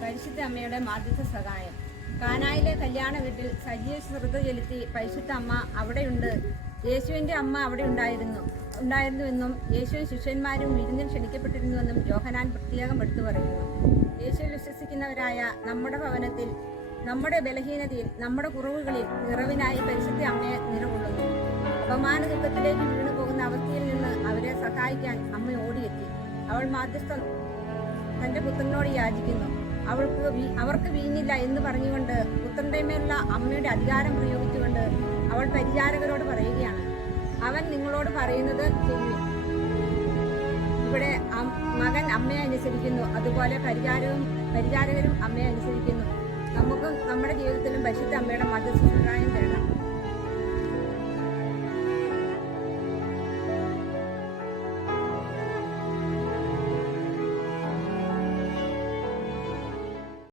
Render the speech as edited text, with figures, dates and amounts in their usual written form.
പരിശുദ്ധ അമ്മയുടെ മാധ്യസ്ഥ സഹായം. കാനായിലെ കല്യാണ വീട്ടിൽ സജീവ ശ്രദ്ധ ചെലുത്തി പരിശുദ്ധ അമ്മ അവിടെയുണ്ട്. യേശുവിൻ്റെ അമ്മ അവിടെ ഉണ്ടായിരുന്നുവെന്നും യേശുവും ശിഷ്യന്മാരും വിരുന്നിൽ ക്ഷണിക്കപ്പെട്ടിരുന്നുവെന്നും യോഹന്നാൻ പ്രത്യേകം എടുത്തു പറയുന്നു. യേശുവിൽ വിശ്വസിക്കുന്നവരായ നമ്മുടെ ഭവനത്തിൽ, നമ്മുടെ ബലഹീനതയിൽ, നമ്മുടെ കുറവുകളിൽ നിറവിനായി പരിശുദ്ധ അമ്മയെ നിലകൊള്ളുന്നു. അപമാന ദുഃഖത്തിലേക്ക് വീണു പോകുന്ന അവസ്ഥയിൽ നിന്ന് അവരെ സഹായിക്കാൻ അമ്മ ഓടിയെത്തി. അവൾ മാധ്യസ്ഥം തൻ്റെ പുത്രനോട് യാചിക്കുന്നു. അവർക്ക് വീഞ്ഞില്ല എന്ന് പറഞ്ഞുകൊണ്ട് പുത്രന്റെ മേലുള്ള അമ്മയുടെ അധികാരം പ്രയോഗിച്ചുകൊണ്ട് അവൾ പരിചാരകരോട് പറയുകയാണ്, അവൻ നിങ്ങളോട് പറയുന്നത് ചെയ്യുവിൻ. ഇവിടെ മകൻ അമ്മയെ അനുസരിക്കുന്നു, അതുപോലെ പരിചാരകരും അമ്മയെ അനുസരിക്കുന്നു. നമുക്കും നമ്മുടെ ജീവിതത്തിലും പരിശുദ്ധ അമ്മയുടെ മധ്യസ്ഥ സഹായം തേടാം.